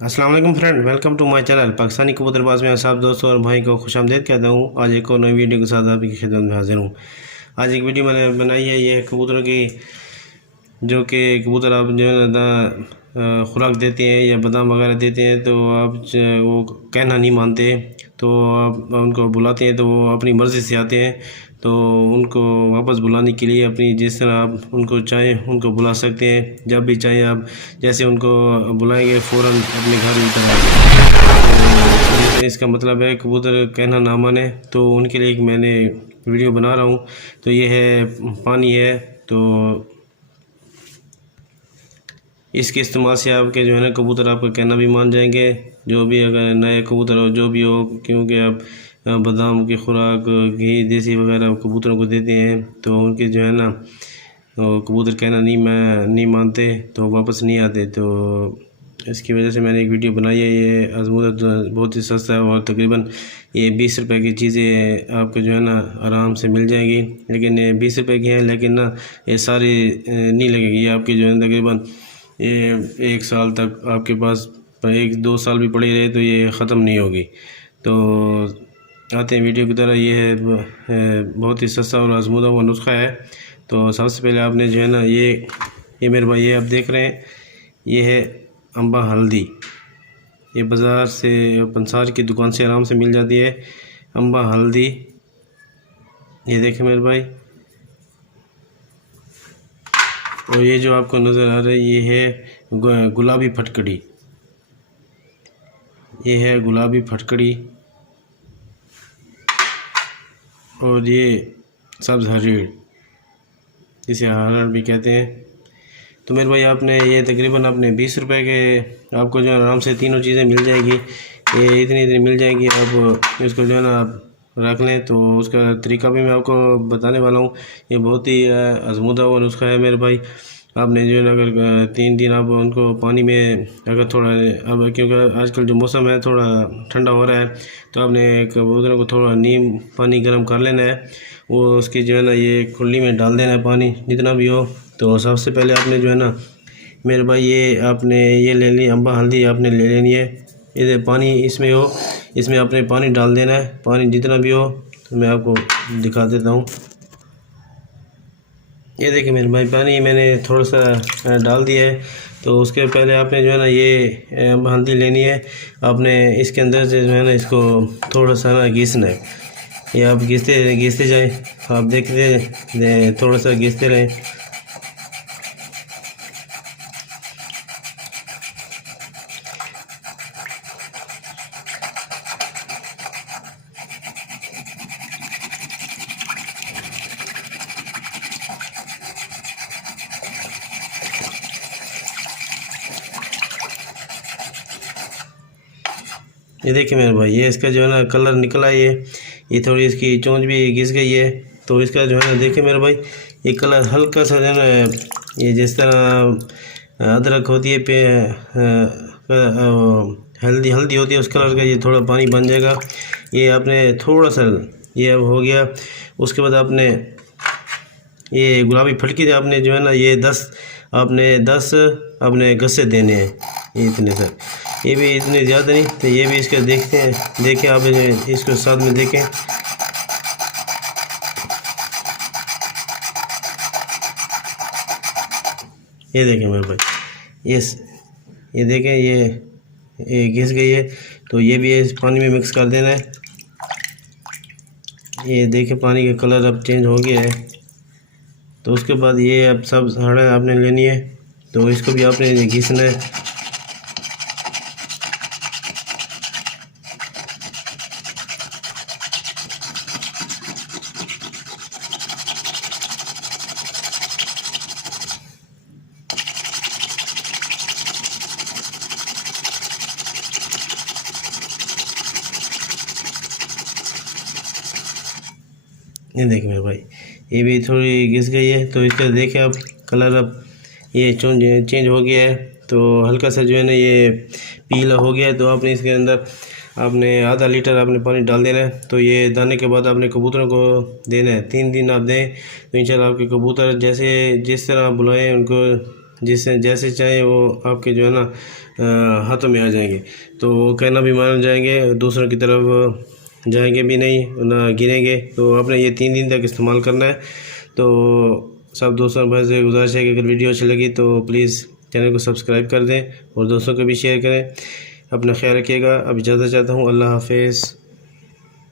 अस्सलाम वालेकुम friend, welcome to my channel Pakistani कबूतरबाज में सब दोस्तों और भाई को खुशामदीद कहता हूँ। आज एक और नई वीडियो के साथ आपकी खिदमत में हाजिर हूँ। आज एक वीडियो मैंने बनाई है ये कबूतरों की, जो कि कबूतर आप जो है ना खुराक देते हैं या बादाम वगैरह देते हैं तो आप वो कहना नहीं मानते, तो आप उनको बुलाते हैं तो वो अपनी मर्ज़ी से आते हैं। तो उनको वापस बुलाने के लिए अपनी जिस तरह आप उनको चाहें उनको बुला सकते हैं, जब भी चाहें आप जैसे उनको बुलाएंगे फ़ौरन अपने घर उतर आएंगे। तो इसका मतलब है कबूतर कहना ना माने, तो उनके लिए एक मैंने वीडियो बना रहा हूँ। तो ये है पानी है, तो इसके इस्तेमाल से आपके जो है ना कबूतर आपका कहना भी मान जाएंगे। जो भी अगर नए कबूतर हो जो भी हो, क्योंकि आप बादाम की खुराक घी देसी वगैरह कबूतरों को देते हैं तो उनके जो है ना कबूतर कहना नहीं मानते तो वापस नहीं आते। तो इसकी वजह से मैंने एक वीडियो बनाई है। ये अजमूद बहुत ही सस्ता है और तकरीबन ये 20 रुपए की चीज़ें आपको जो है ना आराम से मिल जाएगी। लेकिन ये 20 रुपए की है, लेकिन ना ये सारी नहीं लगेगी। ये आपकी जो है तकरीबन ये 1 साल तक आपके पास 1-2 साल भी पड़ी रहे तो ये ख़त्म नहीं होगी। तो आते हैं वीडियो की तरह। ये है बहुत ही सस्ता और आजमूदा हुआ नुस्खा है। तो सबसे पहले आपने जो है ना ये मेरे भाई ये आप देख रहे हैं, ये है अम्बा हल्दी। ये बाज़ार से पंसार की दुकान से आराम से मिल जाती है अम्बा हल्दी। ये देखें मेरे भाई, और ये जो आपको नज़र आ रहा है ये है गुलाबी फटकड़ी। ये है गुलाबी फटकड़ी और ये सब्ज़ हरीड़, जिसे हरड़ भी कहते हैं। तो मेरे भाई आपने ये तकरीबन आपने 20 रुपए के आपको जो है आराम से तीनों चीज़ें मिल जाएगी। ये इतनी मिल जाएगी, आप इसको जो है ना आप रख लें। तो उसका तरीका भी मैं आपको बताने वाला हूँ। ये बहुत ही आजमूदा हुआ नुस्खा है मेरे भाई। आपने जो है ना अगर 3 दिन आप उनको पानी में अगर थोड़ा, अब क्योंकि आजकल जो मौसम है थोड़ा ठंडा हो रहा है, तो आपने कबूतरों को थोड़ा नीम पानी गर्म कर लेना है। वो उसकी जो है ना ये खुली में डाल देना है पानी जितना भी हो। तो सबसे पहले आपने जो है ना मेरे भाई ये आपने ये ले ली अम्बा हल्दी, आपने ले लेनी है। ये पानी इसमें हो, इसमें आपने पानी डाल देना है, पानी जितना भी हो। तो मैं आपको दिखा देता हूँ। ये देखिए मेरे भाई पानी मैंने थोड़ा सा डाल दिया है। तो उसके पहले आपने जो है ना ये अम्बा हल्दी लेनी है। आपने इसके अंदर से जो है ना इसको थोड़ा सा ना घिसना है। ये आप घिसते जाएँ, आप देखते थोड़ा सा घिसते रहें। ये देखिए मेरे भाई, ये इसका जो है ना कलर निकला है। ये थोड़ी इसकी चोंच भी घिस गई है। तो इसका जो है ना देखिए मेरे भाई, ये कलर हल्का सा जो है ना ये जिस तरह अदरक होती है पे हल्दी हल्दी होती है उस कलर का, ये थोड़ा पानी बन जाएगा। ये आपने थोड़ा सा ये अब हो गया। उसके बाद आपने ये गुलाबी फटकी से आपने जो है ना ये 10 आपने गस्से देने हैं। ये इतने सर, ये भी इतने ज़्यादा नहीं। तो ये भी इसके देखते हैं, देखें आप इसको साथ में देखें। ये देखें मेरे भाई, ये देखें ये घिस गई है। तो ये भी इस पानी में मिक्स कर देना है। ये देखें पानी का कलर अब चेंज हो गया है। तो उसके बाद ये अब सब हड़ा आपने लेनी है, तो इसको भी आपने घिसना है। ये देखिए मेरे भाई, ये भी थोड़ी घिस गई है। तो इसका देखें आप कलर अब ये चेंज हो गया है। तो हल्का सा जो है ना ये पीला हो गया है। तो आपने इसके अंदर आपने आधा लीटर आपने पानी डाल देना है। तो ये दाने के बाद आपने कबूतरों को देना है। 3 दिन आप दें तो इंशाल्लाह आपके कबूतर जैसे जिस तरह आप बुलाएं उनको जिससे जैसे चाहे वो आपके जो है ना हाथों में आ जाएंगे, तो कहना भी मान जाएंगे, दूसरों की तरफ जाएंगे भी नहीं, ना गिरेंगे। तो आपने ये 3 दिन तक इस्तेमाल करना है। तो सब दोस्तों भाई से गुजारिश है कि अगर वीडियो अच्छी लगी तो प्लीज़ चैनल को सब्सक्राइब कर दें और दोस्तों को भी शेयर करें। अपना ख्याल रखिएगा। अब इजाज़त चाहता हूँ। अल्लाह हाफिज़।